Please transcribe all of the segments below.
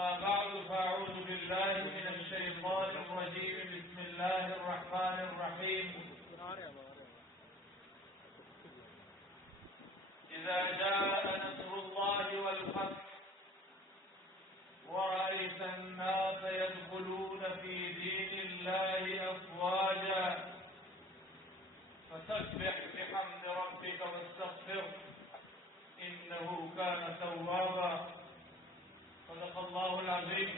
أما بعد فأعوذ بالله من الشيطان الرجيم بسم الله الرحمن الرحيم إذا جاء نصر الله والفتح ورأيت الناس يدخلون في دين الله أفواجا فسبح بحمد ربك واستغفره إنه كان توابا صدق الله العظيم.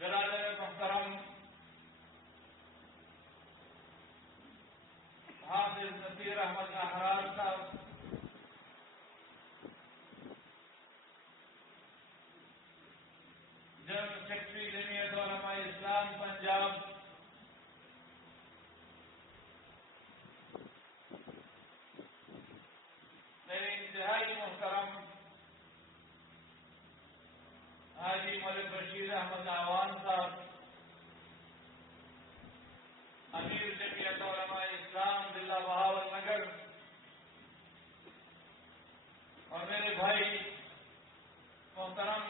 جناب محترم حافظ نصیر احمد احرار صاحب، جنرل سیکرٹری جمعیت علماء اسلام پنجاب، میرے انتہائی محترم حاجی ملک بشیر احمد اعوان صاحب، امیر جمعیت علماء اسلام ضلع بہاول نگر، اور میرے بھائی محترم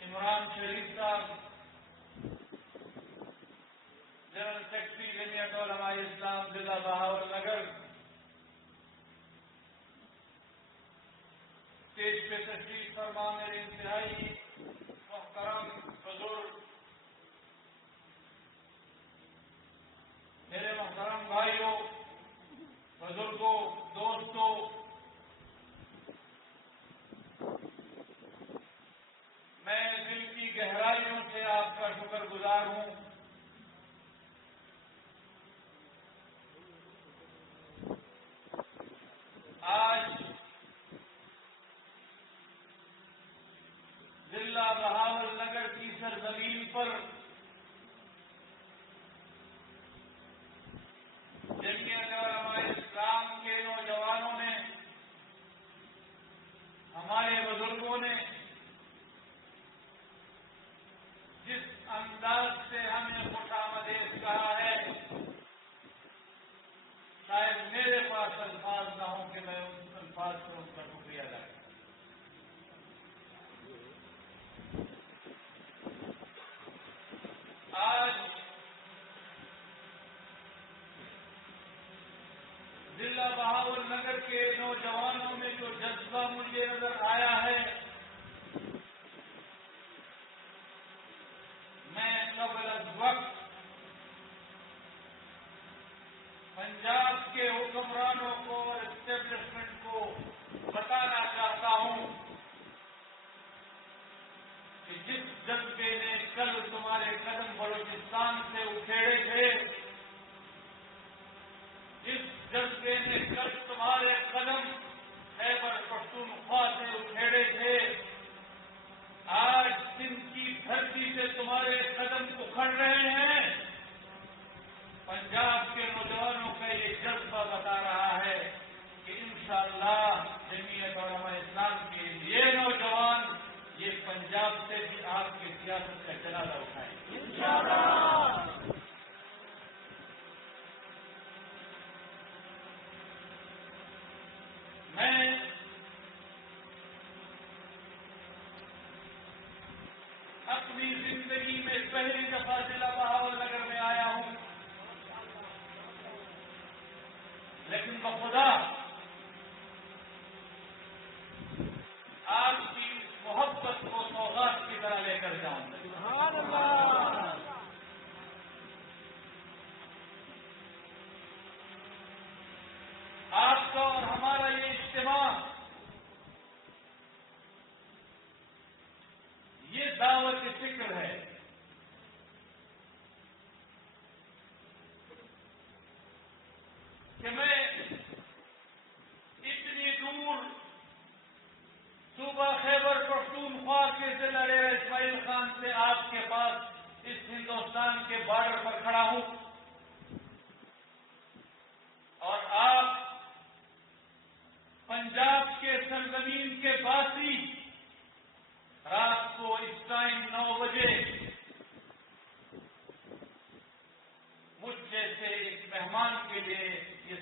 عمران شریف صاحب، جنرل سیکرٹری جمعیت علماء اسلام ضلع بہاول نگر، اسٹیج پہ تشریف فرما میرے انتہائی محترم بزرگ، میرے محترم بھائیوں، بزرگوں، دوستوں، میں دل کی گہرائیوں سے آپ کا شکر گزار ہوں آج ضلع بہاول نگر کی سرزمین پر جمعیت علماء اسلام کے نوجوانوں نے، ہمارے بزرگوں نے جس انداز سے ہمیں خوش آمدید کہا ہے، شاید میرے پاس الفاظ نہ ہوں کہ میں ان الفاظ سے ان کا شکریہ ادا کروں۔ آج ضلع بہاول نگر کے نوجوانوں میں جو جذبہ مجھے نظر آیا ہے، میں قبل از وقت پنجاب کے حکمرانوں کو اور اسٹیبلشمنٹ کو بتانا چاہتا ہوں کہ جس جذبے نے کل تمہارے قدم بلوچستان سے اکھیڑے تھے، جس جذبے نے کل تمہارے قدم خیبر پختونخوا سے اکھیڑے تھے، آج سندھ کی دھرتی سے تمہارے قدم اکھڑ رہے ہیں۔ پنجاب کے نوجوانوں کا یہ جذبہ بتا رہا ہے کہ انشاءاللہ جمعیت علماء اسلام کے یہ نوجوان یہ پنجاب سے بھی آپ کی سیاست کا جنازہ اٹھائیں گے انشاءاللہ۔ میں اپنی زندگی میں پہلی دفعہ ضلع بہاول نگر میں آیا ہوں، لیکن بخدا آپ کی محبت کو سوغات کی طرح لے کر جاؤں گا۔ سبحان اللہ۔ آپ کا اور ہمارا یہ اجتماع یہ دعوت فکر ہے کہ میں اتنی دور صوبہ خیبر پختونخوا کے ضلع اسماعیل خان سے آپ کے پاس اس ہندوستان کے بارڈر پر کھڑا ہوں، اور آپ پنجاب کے سرزمین کے باسی رات کو اس ٹائم 9 بجے مجھ جیسے ایک مہمان کے لیے یہ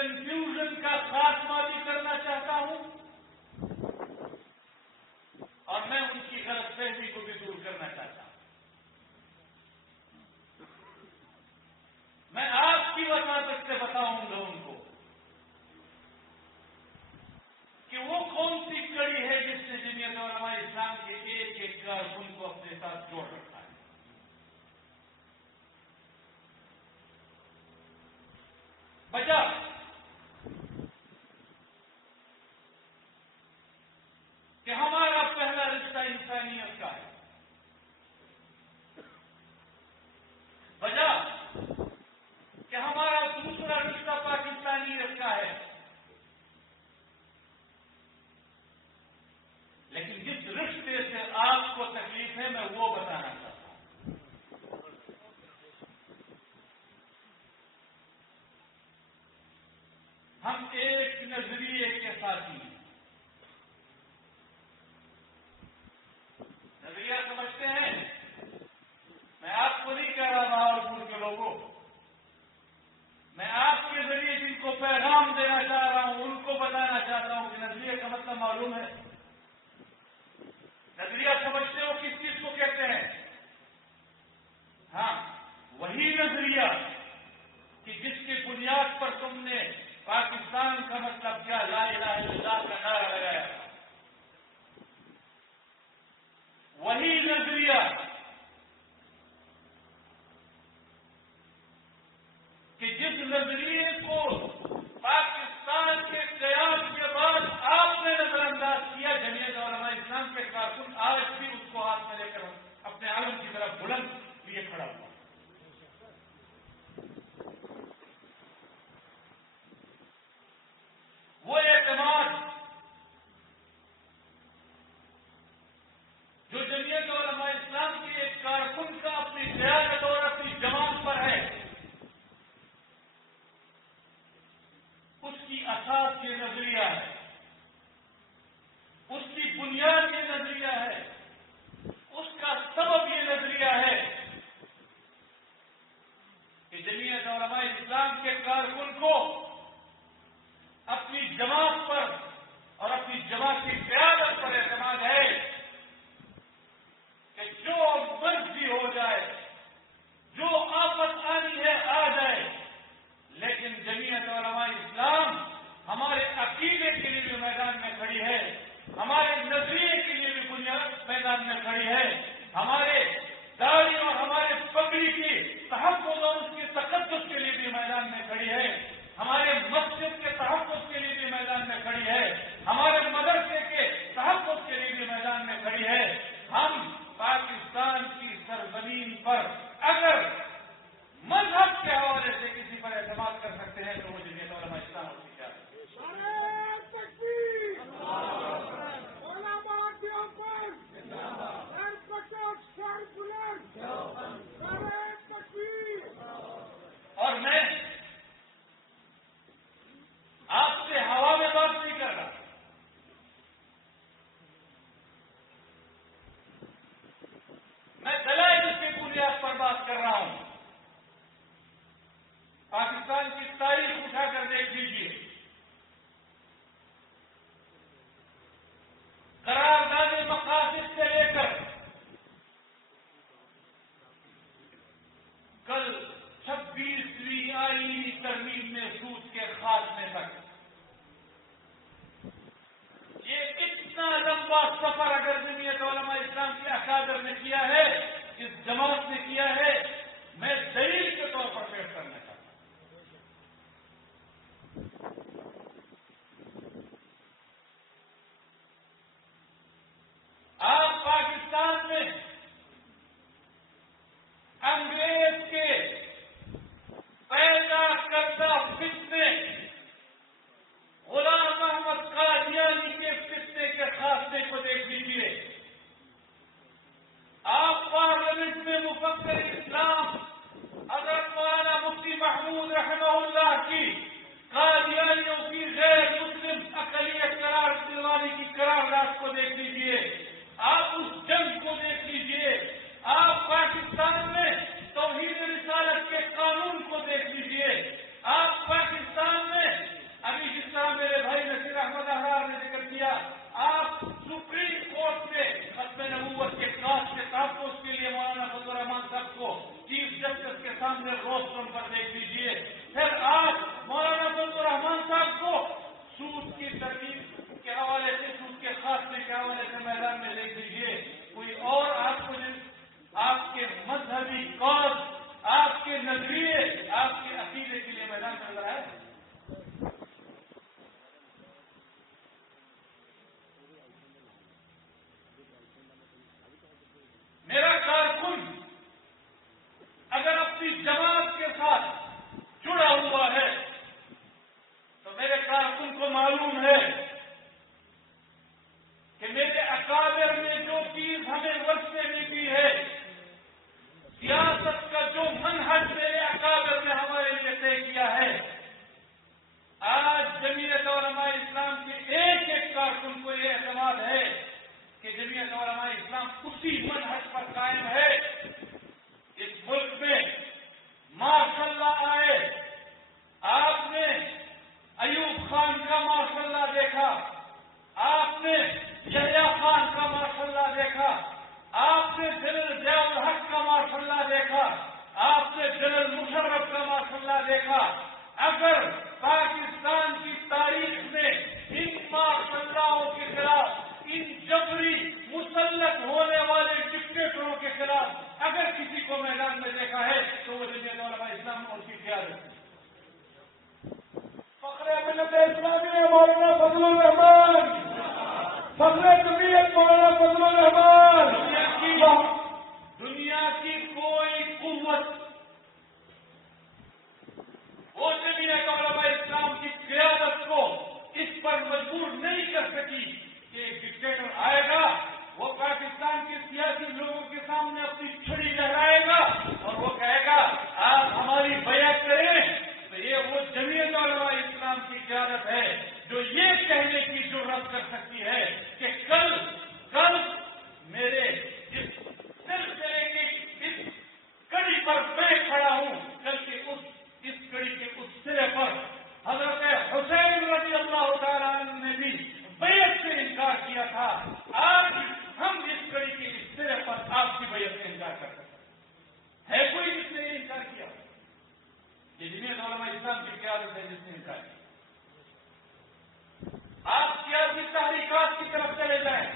کنفیوژن کا خاتمہ بھی کرنا چاہتا ہوں اور میں ان کی غلط فہمی کو بھی دور کرنا چاہتا ہوں. میں آپ کی وساطت سے بتاؤں گا ان کو کہ وہ کون سی کڑی ہے جس نے جمعیت علماء اسلام کے ایک ایک کارکن کو اپنے ساتھ جوڑ رکھا ہے. وجہ کہ ہمارا پہلا رشتہ انسانیت کا ہے. وجہ کہ ہمارا دوسرا رشتہ پاکستانیت کا ہے. لیکن جس رشتے سے آپ کو تکلیف ہے میں وہ بتانا چاہتا ہوں. ہم ایک نظریے کے ساتھی ہیں. نظریہ سمجھتے ہیں؟ میں آپ کو نہیں کہہ رہا بہاولپور کے لوگوں، میں آپ کے ذریعے جن کو پیغام دینا چاہ رہا ہوں ان کو بتانا چاہتا ہوں کہ نظریے کا مطلب معلوم ہے. نظریہ سمجھتے ہو کس چیز کو کہتے ہیں؟ ہاں، وہی نظریہ کہ جس کی بنیاد پر تم نے پاکستان کا مطلب کیا لا الہ الا اللہ کا نعرہ لگایا. وہی نظریہ کہ جس نظریے کو پاکستان کے قیام کے بعد آپ نے نظر انداز کیا، جمعیت علماء اسلام کے کارکن آج بھی اس کو ہاتھ میں لے کر اپنے عالم کی طرف بلند لیے کھڑا ہوا. وہ اعتماد جو جمعیت علماء اسلام کے ایک کارکن کا اپنی قیادت اور اپنی جماعت پر ہے، اس کی اساس یہ نظریہ ہے، اس کی بنیاد یہ نظریہ ہے، اس کا سبب یہ نظریہ ہے کہ جمعیت علماء اسلام کے کارکن کو اپنی جماعت پر اور اپنی جماعت کی قیادت پر اعتماد ہے کہ جو مرضی ہو جائے، جو آفت آنی ہے آ جائے، لیکن جمعیت علماء اسلام ہمارے عقیدے کے لیے بھی میدان میں کھڑی ہے، ہمارے نظریے کے لیے بھی بنیاد میدان میں کھڑی ہے، ہمارے داڑھی اور ہمارے پگڑی کی تحفظ اور اس کی تقدس کے لیے بھی میدان میں کھڑی ہے، ہمارے مسجد کے تحفظ کے لیے بھی میدان میں کھڑی ہے، ہمارے مدرسے کے تحفظ کے لیے بھی میدان میں کھڑی ہے. ہم پاکستان کی سرزمین پر اگر مذہب کے حوالے سے کسی پر اعتماد کر سکتے ہیں تو وہ جمعیت علماء اسلام ہوتی کیا ہے. اور میں آپ سے ہوا میں بات نہیں کر رہا، میں دلائل کی بنیاد پر بات کر رہا ہوں. پاکستان کی تاریخ اٹھا کر دیکھ لیجیے. قرارداد مقاصد سے لے کر کل 26ویں آئینی ترمیم میں سود کے خاتمے تک، یہ اتنا لمبا سفر اگر جمعیت علماء اسلام کے اکابر نے کیا ہے، اس جماعت نے کیا ہے، میں دلیل کے طور پر پیش کرنا چاہتا ہوں. آپ پاکستان میں انگریز کے پیدا کردہ فتنے، غلام محمد قادیانی کے فتنے کے خاتمے کو دیکھ لیجیے. آپ پارلیمنٹ میں مفکر اسلام حضرت مولانا مفتی محمود رحمہ اللہ کی قادیانیوں کی غیر مسلم اقلیت قرار دلوانے کی قرارداد کو دیکھ لیجیے. آپ اس جنگ کو دیکھ لیجیے. آپ پاکستان میں توحید رسالت کے قانون کو دیکھ لیجیے. آپ پاکستان میں سامنے روسٹرم پر دیکھ لیجیے. پھر آج مولانا فضل الرحمان صاحب کو سود کی ترتیب کے حوالے سے, سود کے خاتمے کے حوالے سے میدان میں دیکھ لیجیے. کوئی اور آپ کو آپ کے مذہبی کاز, آپ کے نظریے, آپ کے عقیدے کے لیے میدان میں نظر آئے. میرا کارکن اگر اپنی جماعت کے ساتھ جڑا ہوا ہے تو میرے کارکن کو معلوم ہے کہ میرے اکابر نے جو چیز ہمیں ورثے میں دی ہے, سیاست کا جو منہج میرے اکابر نے ہمارے لیے طے کیا ہے, آج جمعیت علماء اسلام کے ایک ایک کارکن کو یہ اعتماد ہے کہ جمعیت علماء اسلام اسی منہج پر قائم ہے. اس ملک میں ماشاء اللہ آئے, آپ نے ایوب خان کا ماشاء اللہ دیکھا, آپ نے یحییٰ خان کا ماشاء اللہ دیکھا, آپ نے جنرل ضیاء الحق کا ماشاء اللہ دیکھا, آپ نے جنرل مشرف کا ماشاء اللہ دیکھا. اگر پاکستان کی تاریخ میں ان ماشاء اللہوں کے خلاف, ان جبری مسلط ہونے والے ڈکٹیٹروں کے خلاف اگر کسی کو میدان میں دیکھا ہے تو وہ جمعیت علماء اسلام اور کی قیادت ہے. فخر ملت اسلامی مولانا فضل الرحمان, فخر جمعیت مولانا فضل الرحمان. دنیا کی کوئی قوت وہ جمعیت علماء اسلام کی قیادت کو اس پر مجبور نہیں کر سکی کہ ایک ڈکٹیٹر آئے گا, وہ پاکستان کے سیاسی لوگوں کے سامنے اپنی چھڑی لہرائے گا اور وہ کہے گا آپ ہماری بیعت کریں. تو یہ وہ جمعیت علماء اسلام کی قیادت ہے جو یہ کہنے کی جرات کر سکتی ہے کہ کل میرے جس سلسلے کی اس کڑی پر میں کھڑا ہوں, کل کے اس کڑی کے اس سرے پر حضرت حسین رضی اللہ تعالیٰ عنہ نے بھی بیعت سے انکار کیا تھا. آج ہم اس کڑی کے اس سرے پر آپ کی بیعت سے انکار کر سکتے ہیں. کوئی جس نے انکار کیا؟ یہ جمعیت علماء اسلام کی قیادت ہے جس نے انکار کیا. آپ سیاسی تحریکات کی طرف چلے جائیں,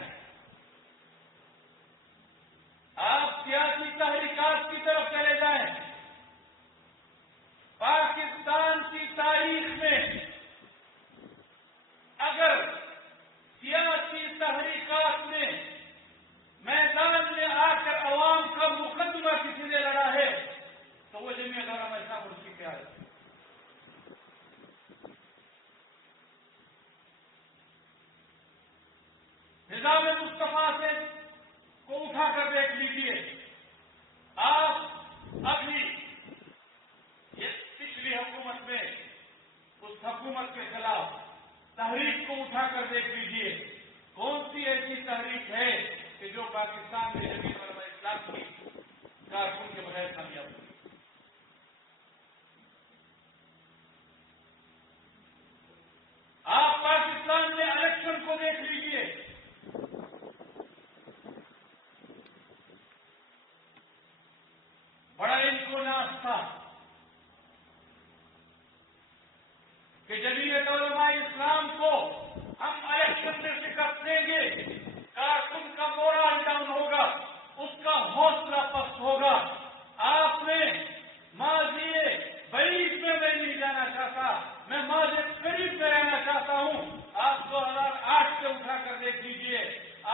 آپ سیاسی تحریکات کی طرف چلے جائیں. پاکستان کی تاریخ میں اگر سیاسی تحریکات نے میدان میں آ کر عوام کا مقدمہ کسی نے لڑا ہے تو وہ جمعیت علماء اسلام اور اس کی قیادت ہے. نظام مصطفیٰ سے کو اٹھا کر دیکھ لیجیے. آپ ابھی پچھلی حکومت میں اس حکومت کے خلاف تحریک کو اٹھا کر دیکھ لیجیے. کون سی ایسی تحریک ہے کہ جو پاکستان میں جمعیت علماء اسلام کی کارکن کے بغیر کامیاب ہوئی؟ آپ پاکستان میں الیکشن کو دیکھ لیجیے. بڑا ان کو ناز تھا کہ جمعیت علماء اسلام کو ہم الیکشن میں شکست دیں گے, کارکن کا مورال ڈاؤن ہوگا, اس کا حوصلہ پست ہوگا. آپ نے ماضی بعید میں نہیں جانا چاہتا, میں ماضی قریب میں رہنا چاہتا ہوں. آپ 2008 سے اٹھا کر دیکھ لیجیے.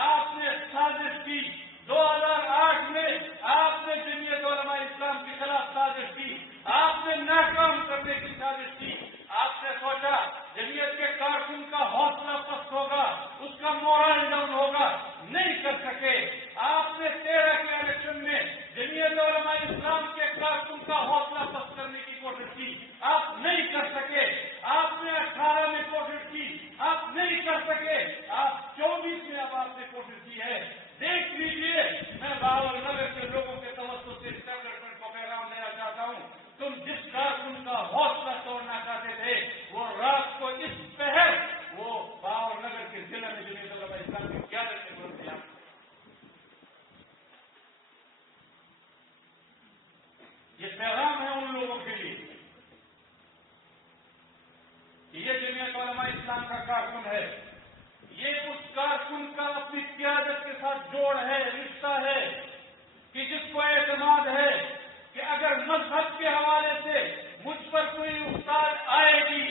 آپ نے سازش کی 2008 میں, آپ نے جمعیت علماء اسلام کے خلاف سازش کی, آپ نے ناکام کرنے کی سازش کی. آپ نے سوچا جمعیت کے کارکن کا حوصلہ پست ہوگا, اس کا مورال ڈاؤن ہوگا, نہیں کر سکے. آپ نے 13 کے الیکشن میں جمعیت علماء اسلام کے کارکن کا حوصلہ پست کرنے کی کوشش کی, آپ نہیں کر سکے. آپ نے 18 میں کوشش کی, آپ نہیں کر سکے. آپ 24 میں اب آپ نے کوشش کی ہے. دیکھ لیجیے, میں باول نگر کے لوگوں کے توسط سے اسٹیبلشمنٹ کو پیغام دینا چاہتا ہوں. تم جس کارکن کا حوصلہ توڑنا چاہتے تھے وہ رات کو اس پہر وہ باول نگر کے ضلع میں جمعیت علماء اسلام کی قیادت سے بول دیا. یہ پیغام ہے پاکستان کا کارکن ہے، یہ اس کارکن کا اپنی قیادت کے ساتھ جوڑ ہے، رشتہ ہے کہ جس کو اعتماد ہے کہ اگر مذہب کے حوالے سے مجھ پر کوئی استاد آئے گی،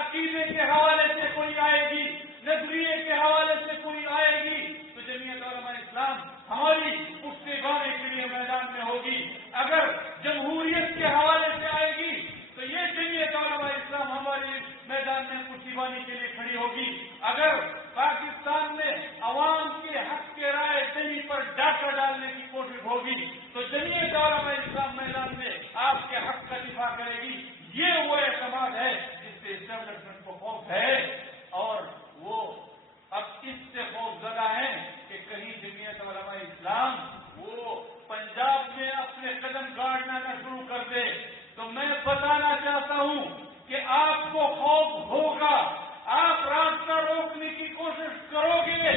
عقیدے کے حوالے سے کوئی آئے گی، نظریے کے حوالے سے کوئی آئے گی، تو جمعیت علماء اسلام ہماری اس سے گانے کے لیے میدان میں ہوگی۔ اگر جمہوریت کے حوالے سے آئے گی تو یہ جمعیت علماء اسلام ہماری میدان میں کرسی بانی کے لیے کھڑی ہوگی۔ اگر پاکستان میں عوام کے حق کے رائے دہی پر ڈاکہ ڈالنے کی کوشش ہوگی تو جمعیت علماء اسلام میدان میں آپ کے حق کا دفاع کرے گی۔ یہ وہ اعتماد ہے جس سے اسٹیبلشمنٹ کو خوف ہے، اور وہ اب اس سے خوف زدہ ہیں کہ کہیں جمعیت علماء اسلام وہ پنجاب میں اپنے قدم گاڑنا نہ شروع کر دے۔ تو میں بتانا چاہتا ہوں کہ آپ کو خوف ہوگا، آپ راستہ روکنے کی کوشش کرو گے،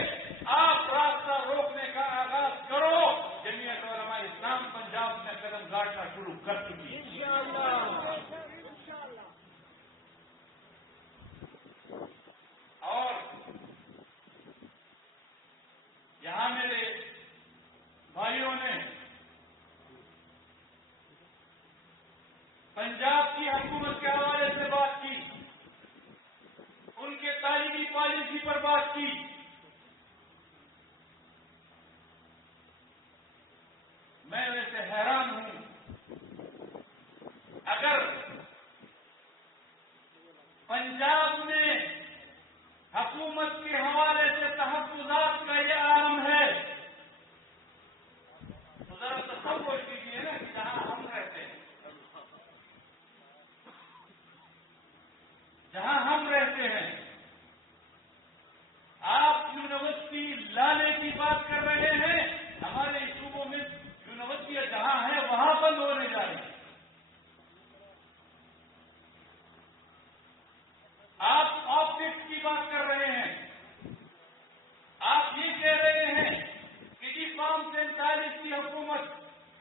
آپ راستہ روکنے کا آغاز کرو۔ جمعیت علماء اسلام پنجاب میں قدم گاڑنا شروع کر چکی ہے اور یہاں میرے بھائیوں نے پنجاب کی حکومت کے حوالے سے بات کی، ان کے تعلیمی پالیسی پر بات کی۔ میں ویسے حیران ہوں، اگر پنجاب میں حکومت کے حوالے سے تحفظات کا یہ عالم ہے تو ذرا تصور کیجیے نا کہ جہاں ہم رہتے ہیں، جہاں ہم رہتے ہیں، آپ یونیورسٹی لانے کی بات کر رہے ہیں، ہمارے صوبوں میں یونیورسٹیاں جہاں ہیں وہاں بند ہونے جا رہی ہیں۔ آپ آپٹکس کی بات کر رہے ہیں، آپ یہ کہہ رہے ہیں کہ جی فارم 43 کی حکومت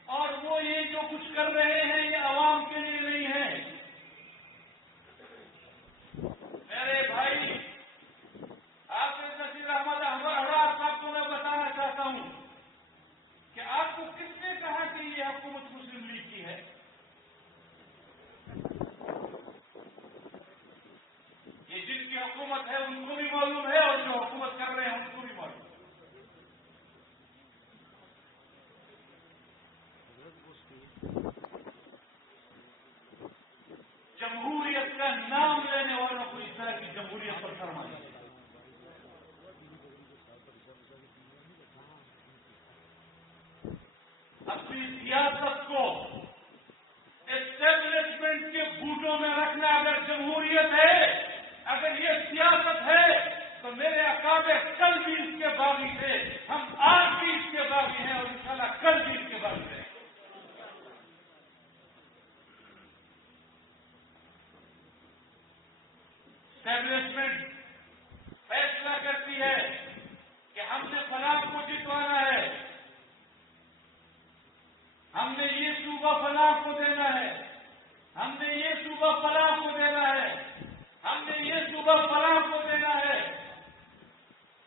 اور وہ یہ جو کچھ کر رہے ہیں یہ عوام کے لیے نہیں ہے۔ میرے بھائی حافظ نصیر احمد احرار صاحب کو میں بتانا چاہتا ہوں کہ آپ کو کس نے کہا کہ یہ حکومت مسلم لیگ کی ہے؟ یہ جن کی حکومت ہے ان کو بھی معلوم ہے اور جو حکومت کر رہے ہیں ان کو بھی معلوم ہے۔ جمہوریت کا نام لینے والوں کو اس طرح کی جمہوریت پر فرمایا، اپنی سیاست کو اسٹیبلشمنٹ کے بوٹوں میں رکھنا اگر جمہوریت ہے، اگر یہ سیاست ہے تو میرے اکابر کل بھی اس کے باغی تھے، ہم آج بھی اس کے باغی ہیں اور انشاءاللہ کل بھی اس کے باغی رہیں۔ اسٹیبلشمنٹ فیصلہ کرتی ہے کہ ہم نے فلاں کو جتوانا ہے، ہم نے یہ صوبہ فلاں کو دینا ہے، ہم نے یہ صوبہ فلاں کو دینا ہے، ہم نے یہ صوبہ فلاں کو دینا ہے۔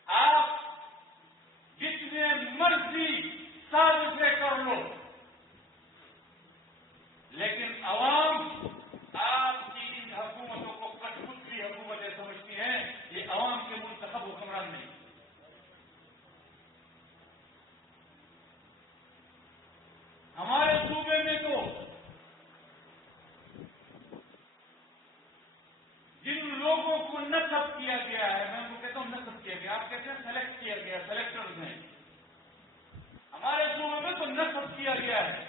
آپ جتنے مرضی سازشیں کر لو، لیکن عوام آپ کی ان حکومتوں کو کٹپتلی حکومتیں سمجھتی ہیں، یہ عوام کے منتخب حکمران نہیں۔ ہمارے صوبے میں تو جن لوگوں کو نصب کیا گیا ہے، میں ان کو کہتا ہوں نصب کیا گیا، آپ کہتے ہیں سلیکٹ کیا گیا، سلیکٹرز ہیں، ہمارے صوبے میں تو نصب کیا گیا ہے۔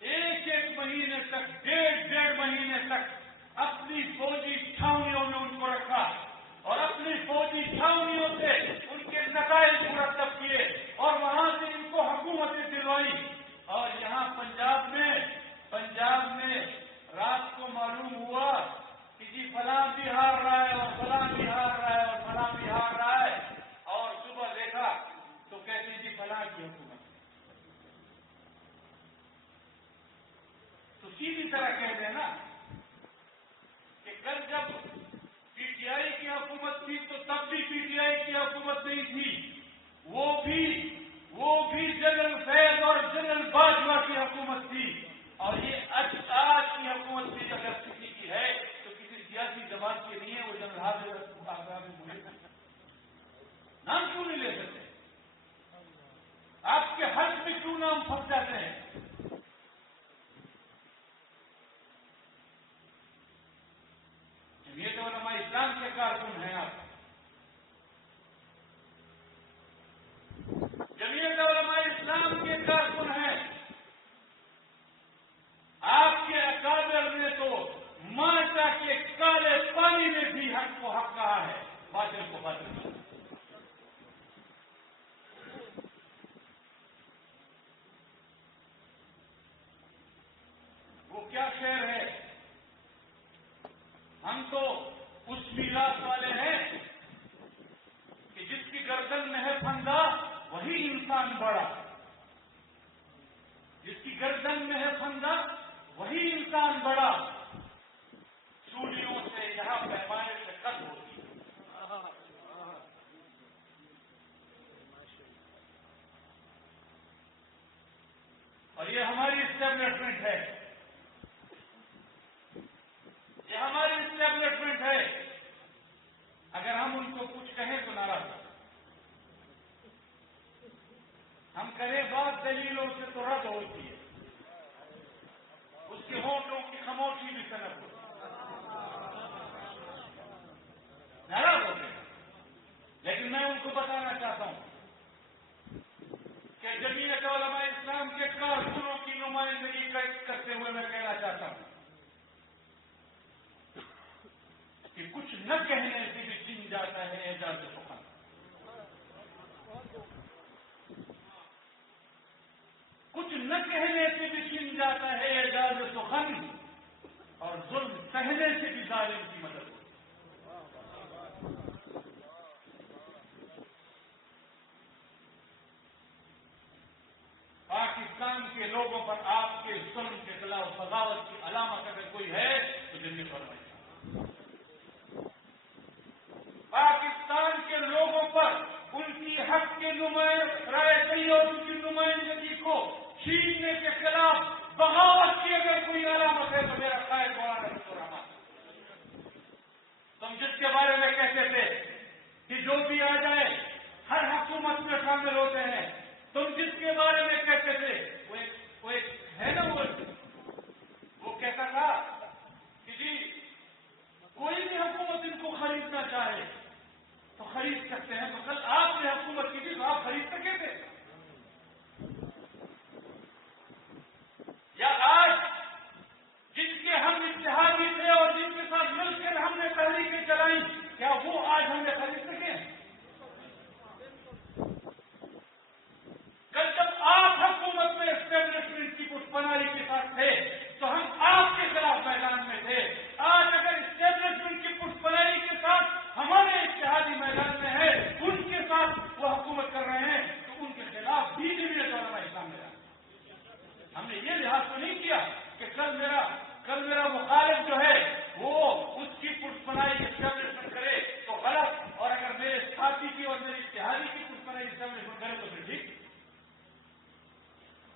ایک ایک مہینے تک، ڈیڑھ مہینے تک اپنی فوجی چھاؤنیوں میں ان کو رکھا اور اپنی فوجی چھاؤنیوں سے ان کے نتائج مرتب کیے اور وہاں سے ان کو حکومتیں دلوائی۔ اور یہاں پنجاب میں رات کو معلوم ہوا کہ جی فلاں بھی ہار رہا ہے اور فلاں بھی ہار رہا ہے اور فلاں بھی ہار رہا ہے، اور صبح دیکھا تو کہتے ہیں جی فلاں کی حکومت۔ تو سیدھی طرح کہہ دیں نا کہ کل جب حکومت نہیں تھی، وہ بھی جنرل فیض اور جنرل باجوہ کی حکومت تھی. اور یہ آج کی حکومت بھی اگر کسی کی ہے تو کسی سیاسی جماعت کی نہیں ہے. وہ جنرل حافظ نام کیوں نہیں لے سکتے؟ آپ کے حق میں کیوں نام پھنس جاتے ہیں؟ جمعیت علماء اسلام کے کارکن ہیں آپ. جمعیت علماء اسلام کے کارکن ہیں. آپ کے اکابر نے تو مالٹا کے کالے پانی میں بھی حق کو حق کہا ہے، باطل کو باطل کہا ہے. وہ کیا شعر ہے؟ ہم تو اس میراث والے ہیں کہ جس کی گردن میں ہے پھندا وہی انسان بڑا. جس کی گردن میں ہے پھندا وہی انسان بڑا. چوڑیوں سے یہاں پیمانے سے کٹ ہوتی ہے. اور یہ ہماری اسٹیبلشمنٹ ہے، یہ ہماری اسٹیبلشمنٹ ہے. اگر ہم ان کو کچھ کہیں تو ناراض، ہم کریں بات دلیلوں سے تو رد ہوتی ہے. اس کے ہونٹوں کی خاموشی بھی طلب ہوتی ہے، ناراض ہو گئے. لیکن میں ان کو بتانا چاہتا ہوں کہ جمعیت علماء اسلام کے کارکنوں کی نمائندگی کرتے ہوئے میں کہنا چاہتا ہوں کہ کچھ نہ کہنے سے بھی چھن جاتا ہے اعجاز سخن. کچھ نہ کہنے سے بھی چھن جاتا ہے اعجاز سخن، اور ظلم سہنے سے بھی ظالم کی مدد ہوتی. پاکستان کے لوگوں پر آپ کے ظلم کے خلاف بغاوت کی علامت اگر کوئی ہے تو جمعیت علماء اسلام. پاکستان کے لوگوں پر ان کی حق کے رائے دہی اور ان کی نمائندگی کو چھیننے کے خلاف بغاوت کی اگر کوئی علامت ہے تو میرا قائد مولانا عبد الرحمان. تم جس کے بارے میں کہتے تھے کہ جو بھی آ جائے ہر حکومت میں شامل ہوتے ہیں، تم جس کے بارے میں کہتے تھے وہ ایک ہے نا، وہ کہتا تھا کہ جی کوئی بھی حکومت ان کو خریدنا چاہے تو خرید سکتے ہیں. تو کل آپ نے حکومت کی تھی تو آپ خرید سکے تھے؟ یا آج جن کے ہم اتحادی تھے اور جن کے ساتھ مل کر ہم نے تحریکیں چلائی، کیا وہ آج ہمیں خرید سکے؟ کل جب آپ حکومت میں اسٹیبلشمنٹ کی پشپناہی کے ساتھ تھے تو ہم آپ کے خلاف میدان میں تھے. آج اگر اسٹیبلشمنٹ کی پشپناہی کے ساتھ ہمارے اتحادی میدان میں ہے، ان کے ساتھ وہ حکومت کر رہے ہیں، تو ان کے خلاف بھی جمعیت علماء اسلام میدان. ہم نے یہ لحاظ تو نہیں کیا کہ کل میرا مخالف جو ہے وہ اس کی پشپناہی اسٹیبلشمنٹ کرے تو غلط، اور اگر میرے ساتھی کی اور میری اتحادی کی پشپناہی اسٹیبلشمنٹ کرے تو پھر ٹھیک.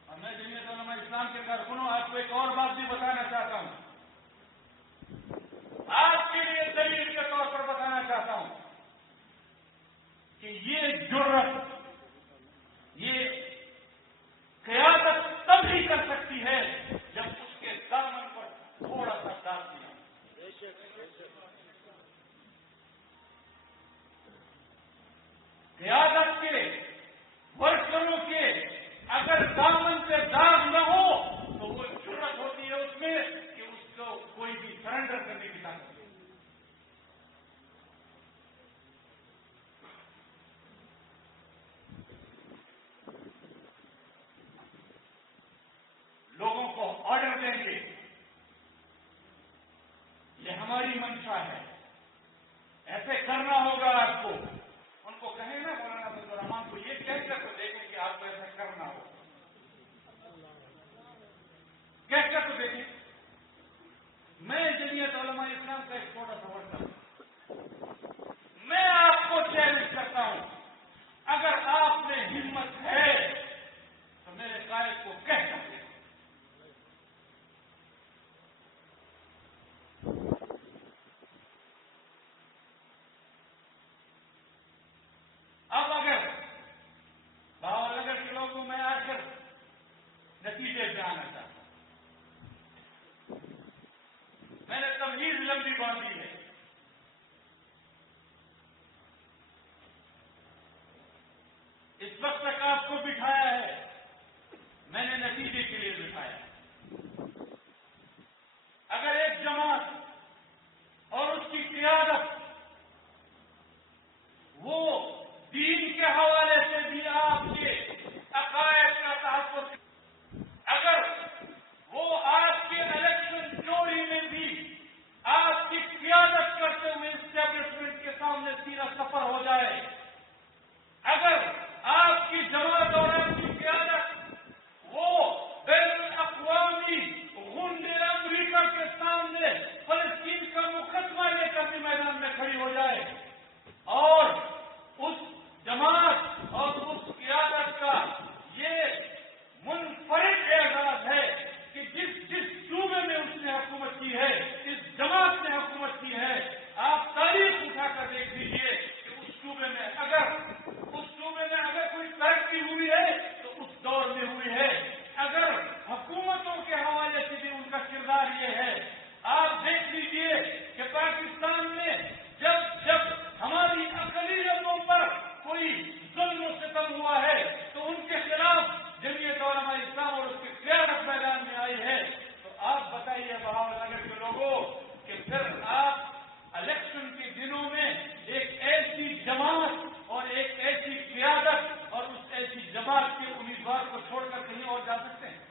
اور میں جمعیت علماء اسلام کے کارکنوں آپ کو ایک اور بات بھی بتانا چاہتا ہوں، آپ کے لیے دلیل کے طور پر بتانا چاہتا ہوں کہ یہ جرأت، یہ قیادت تب ہی کر سکتی ہے جب اس کے دامن پر تھوڑا سا ڈال دیا. قیادت کے ورکروں کے اگر دامن پہ داغ نہ ہو تو وہ جرأت ہوتی ہے اس میں کہ اس کو کوئی بھی سرنڈر کرنے کی طاقت. لوگوں کو آرڈر دیں گے، یہ ہماری منشا ہے، ایسے کرنا ہوگا آپ کو. ان کو کہیں نا مولانا عبد الرحمان کو یہ کہہ کر تو دیکھیں کہ آپ کو ایسا کرنا ہو، کہہ کر تو دیکھیں. میں جمعیت علماء اسلام کا ایک چھوٹا سا ورکر ہوں، میں آپ کو چیلنج کرتا ہوں جنگی باندھی ہے. اس وقت تک آپ کو بٹھایا ہے، میں نے نتیجے کے لیے بٹھایا. اگر ایک جماعت اور اس کی قیادت وہ دین کے حوالے سے بھی آپ کے عقائد کا تحفظ، اگر وہ آپ کے الیکشن چوری میں بھی آپ کی قیادت کرتے ہوئے اسٹیبلشمنٹ کے سامنے سیدھا سفر ہو جائے، اگر آپ کی جماعت اور آپ کی قیادت وہ بین الاقوامی غنڈے امریکہ کے سامنے فلسطین کا مقدمہ لے کر بھی میدان میں کھڑی ہو جائے، اور اس جماعت اور اس قیادت کا یہ منفرد اعزاز ہے کہ جس صوبے میں اس نے حکومت کی ہے، اس جماعت نے حکومت کی ہے، آپ تاریخ اٹھا کر دیکھ لیجیے کہ اس صوبے میں اگر کوئی ترقی ہوئی ہے تو اس دور میں ہوئی ہے. اگر حکومتوں کے حوالے سے بھی ان کا کردار یہ ہے. آپ دیکھ لیجیے کہ پاکستان میں جب ہماری اقلیتوں پر کوئی ظلم و ستم ہوا ہے تو ان کے خلاف جمعیت علماء اسلام اور اس کی قیادت میدان میں آئی ہے. تو آپ بتائیے بہاول نگر کے لوگوں کہ پھر آپ الیکشن کے دنوں میں ایک ایسی جماعت اور ایک ایسی قیادت اور اس ایسی جماعت کے امیدوار کو چھوڑ کر کہیں اور جا سکتے ہیں؟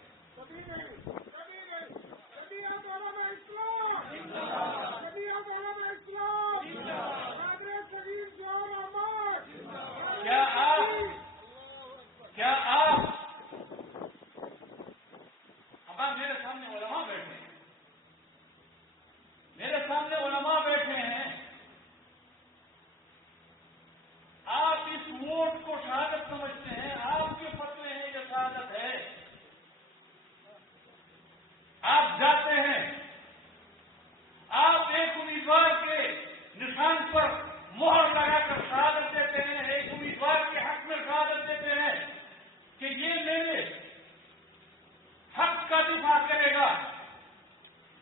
کیا آپ اب میرے سامنے علماء بیٹھے ہیں، آپ اس ووٹ کو شہادت سمجھتے ہیں، آپ کے فتوے ہیں یہ شہادت ہے. آپ جاتے ہیں، آپ ایک امیدوار کے نشان پر مہر لگا کر شہادت دیتے ہیں، ایک امیدوار کے حق میں شہادت دیتے ہیں کہ یہ میرے حق کا دفاع کرے گا،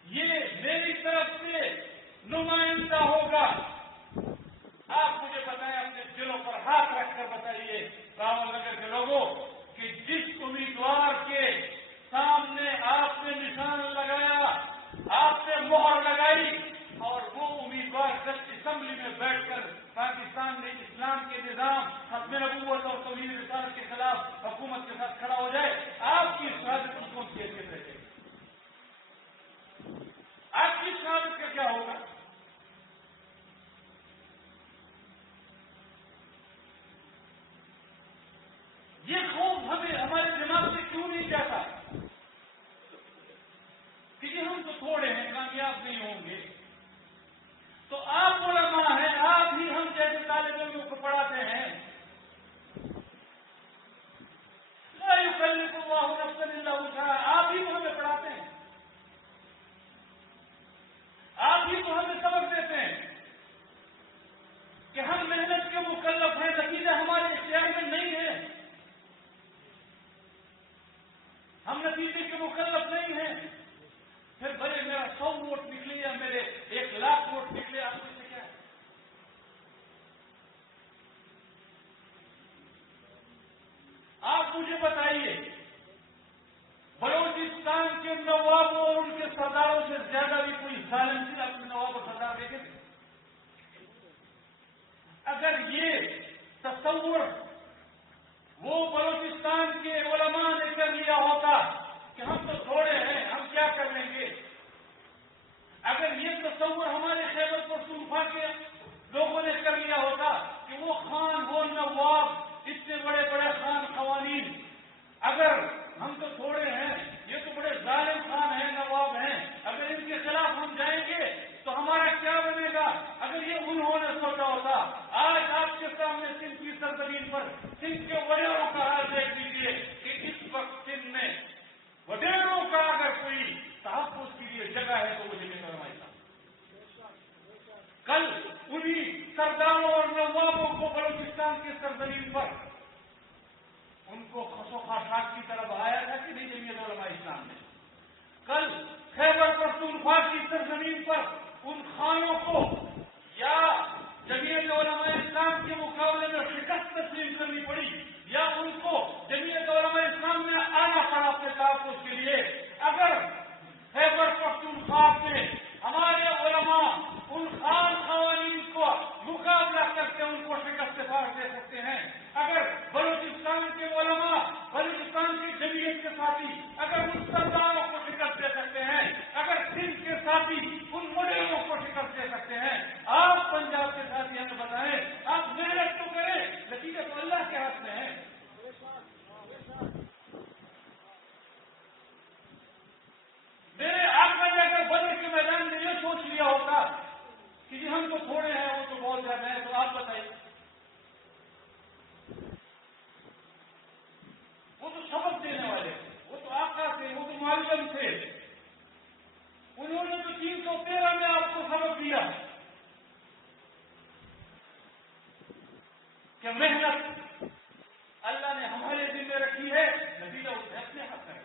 یہ میری طرف سے نمائندہ ہوگا. آپ مجھے بتائیں، اپنے دلوں پر ہاتھ رکھ کر بتائیے بہاول نگر کے لوگوں کہ جس امیدوار کے سامنے آپ نے نشان لگایا، آپ نے مہر لگائی، اور وہ امیدوار جب اسمبلی میں بیٹھ کر پاکستان میں اسلام کے نظام، ختم نبوت اور توحید رسالت کے خلاف حکومت کے ساتھ کھڑا ہو جائے، آپ کی شہادت ان کو کیسے رہے گی؟ آپ کی شہادت کا کیا ہوگا؟ یہ خوف ہمیں ہمارے دماغ سے کیوں نہیں جاتا کہ یہ ہم تو تھوڑے ہیں، کامیاب نہیں ہوں گے؟ تو آپ علماء ہیں، آپ ہی ہم جیسے طالب علموں کو پڑھاتے ہیں. لا يكلف الله نفسا الا وسعها، آپ ہی تو ہمیں پڑھاتے ہیں، آپ ہی تو ہمیں سبق دیتے ہیں کہ ہم محنت کے مکلف ہیں، نتیجہ ہمارے اختیار میں نہیں ہے، ہم نتیجے کے مکلف نہیں ہیں. پھر بھلے میرا 100 ووٹ نکلے یا میرے 1,00,000 ووٹ نکلے، آپ سے کیا ہے؟ آپ مجھے بتائیے، بلوچستان کے نوابوں اور ان کے سرداروں سے زیادہ بھی کوئی ظالم تھی اپنے نواب اور سردار دیکھے تھے؟ اگر یہ تصور وہ بلوچستان کے علماء نے کر لیا ہوتا کہ ہم تو تھوڑے ہیں، ہم کیا کر لیں گے، اگر یہ تصور ہمارے خیبر پختونخوا کے لوگوں نے کر لیا ہوتا کہ وہ خان، وہ نواب، اتنے بڑے بڑے خان قوانین، اگر ہم تو تھوڑے ہیں، یہ تو بڑے ظالم خان ہیں، نواب ہیں، اگر ان کے خلاف ہم جائیں گے تو ہمارا کیا بنے گا؟ اگر یہ انہوں نے سوچا ہوتا. آج آپ کے سامنے سندھ کی سرزمین پر سندھ کے وڈیروں کا حال دیکھ لیجیے کہ اس وقت سندھ میں وڈیروں کا اگر کوئی تحفظ کے لیے جگہ ہے تو وہ جمعیت علماء اسلام. کل انہی سرداروں اور نوابوں کو بلوچستان کی سرزمین پر ان کو خس و خاشاک کی طرف آیا تھا کہ نہیں جمعیت علماء اسلام نے. کل خیبر پختونخوا کی سرزمین پر ان خانوں کو یا جمعیت علماء اسلام کے مقابلے میں شکست تسلیم کرنی پڑی یا ان کو جمعیت علماء اسلام میں آنا پڑا اپنے تحفظ کے لیے. اگر خیبر پختونخوا میں ہمارے علماء ان خان قوانین کو مقابلہ کر کے ان کو شکست دے سکتے ہیں, اگر بلوچستان کے علماء بلوچستان کی جمعیت کے ساتھی اگر ان سرداروں کو شکست دے سکتے ہیں, اگر سندھ کے ساتھی ان مڈیروں کو شکست دے سکتے ہیں, آپ پنجاب کے ساتھی ہمیں بتائیں, آپ محنت تو کریں, نتیجہ تو اللہ کے ہاتھ میں ہے. میرے آقا نے اگر بدر کے میدان میں یہ سوچ لیا ہوتا کہ جی ہم تو تھوڑے ہیں وہ تو بہت زیادہ ہیں, تو آپ بتائیے, وہ تو سبق دینے والے تھے, وہ تو آقا تھے, وہ تو معلم تھے, انہوں نے تو 313 میں آپ کو سبق دیا کہ محنت اللہ نے ہمارے دل میں رکھی ہے, نتیجہ اس نے اپنے ہاتھ میں.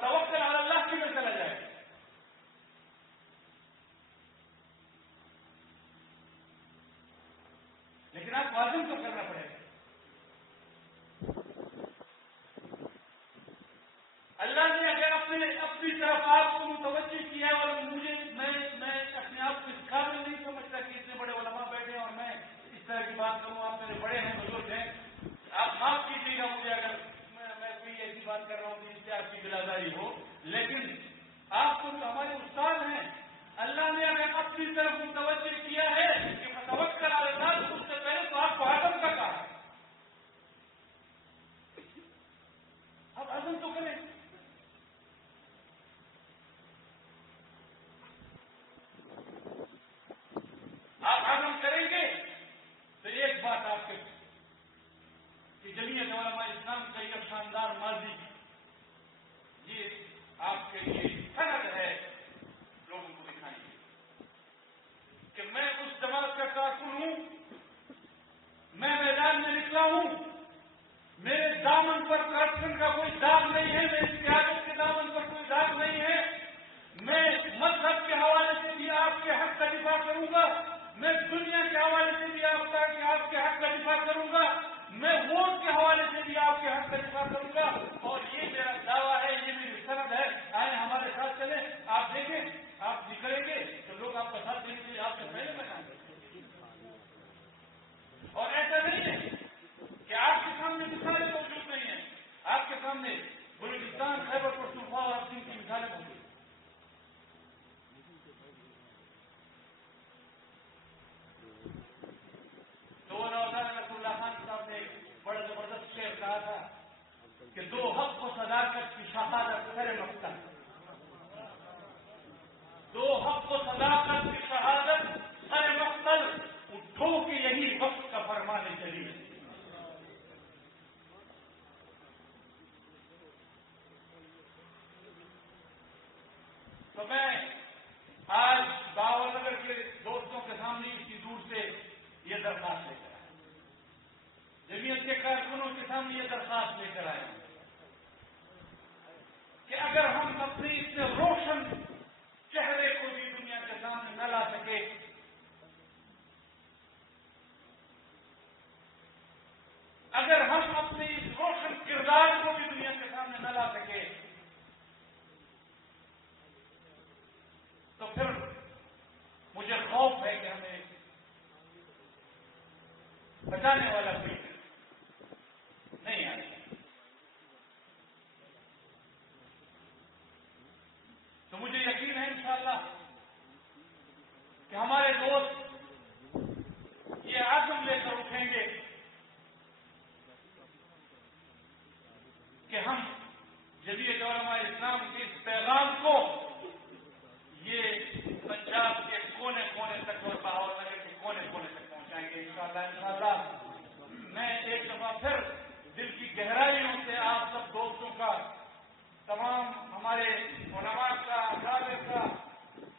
توکل علی اللہ کی میں چلا جائے, لیکن آپ کو عزم تو کرنا پڑے گا. اللہ نے اگر اپنی طرف آپ کو متوجہ کیا اور میں اپنے آپ کو اس قابل نہیں سمجھتا کہ اتنے بڑے علماء بیٹھے ہیں اور میں اس طرح کی بات کروں, آپ میرے بڑے ہیں, بزرگ ہیں, آپ معاف کیجیے گا مجھے اگر میں کوئی ایسی بات کر رہا ہوں جس سے آپ کی بلاداری ہو, لیکن آپ کو ہمارے استاد ہیں. اللہ نے اگر اپنی طرف متوجہ کیا ہے کہ توکل علی اللہ, اس سے پہلے تو آپ کو عزم کا کہا ہے, آپ عزم تو کریں. آپ عزم کریں گے تو ایک بات آپ کے کہ جمعیت علماء اسلام کا یہ شاندار ماضی یہ آپ کے لیے سند ہے لوگوں کو دکھائیں گے کہ میں اس جماعت کا کارکن ہوں, میں میدان میں نکلا ہوں, میرے دامن پر کرپشن کا کوئی داغ نہیں ہے, میری قیادت کے دامن پر کوئی داغ نہیں ہے, میں مذہب کے حوالے سے بھی آپ کے حق کا دفاع کروں گا, میں دنیا کے حوالے سے بھی آپ کے حق کا دفاع کروں گا, میں ووٹ کے حوالے سے بھی آپ کے حق کا دفاع کروں گا, اور یہ میرا دعویٰ ہے, یہ میری سند ہے. آئے ہمارے ساتھ چلیں, آپ دیکھیں, آپ نکلیں گے تو لوگ آپ کا ساتھ دینے کے لیے آپ سے پہلے بنائیں گے. اور ایسا نہیں ہے کہ آپ کے سامنے مثالیں موجود نہیں ہیں, آپ کے سامنے بلوچستان خیبر پختونخوا اور سندھ کی مثالیں موجود ہیں. تو مولانا نصر اللہ خان صاحب نے بڑا زبردست شعر کہا تھا کہ دو حق و صداقت کی شہادت سر مقتل, دو حق و صداقت کی شہادت سر مقتل, اٹھو کہ یہی وقت کا فرمان چلی. تو میں آج باور نگر کے دوستوں کے سامنے اتنی دور سے یہ درخواست لے کر آیا, جمعیت کے کارکنوں کے سامنے یہ درخواست لے کر آیا کہ اگر ہم اپنے اتنے روشن چہرے کو بھی دنیا کے سامنے نہ لا سکے, اگر ہم اپنے اس روشن کردار کو بھی دنیا کے سامنے نہ لا سکے, تو پھر مجھے خوف ہے کہ ہمیں بچانے والا کوئی نہیں آئے. تو مجھے یقین ہے انشاءاللہ کہ ہمارے دوست یہ عزم لے کر اٹھیں گے کہ ہم جمعیت علماء اسلام کے اس پیغام کو یہ پنجاب کے کونے کونے تک اور بہاول نگر کے کونے کونے تک پہنچائیں گے انشاءاللہ. میں ایک دفعہ پھر دل کی گہرائیوں سے آپ سب دوستوں کا, تمام ہمارے علماء کا, اکابر کا,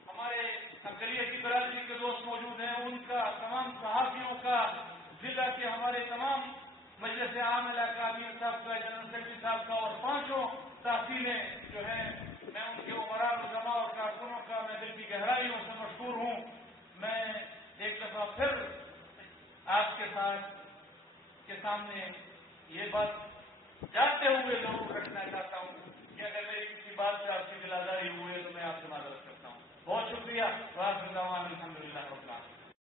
ہمارے اقلیت کی برادری کے دوست موجود ہیں ان کا, تمام صحافیوں کا, ضلع کے ہمارے تمام مجلس عام علاقہ امیر صاحب کا, جنرل سیکرٹری صاحب کا, اور 5 تحصیلیں جو ہیں میں ان کے عمراء علماء اور کارکنوں کا میں دل کی گہرائیوں سے مشکور ہوں. میں ایک دفعہ پھر آپ کے سامنے یہ بات جانتے ہوئے ضرور رکھنا چاہتا ہوں کہ اگر میری کسی بات سے آپ کی دل آزاری ہوئے تو میں آپ سے معذرت کرتا ہوں. بہت شکریہ. الحمد للہ.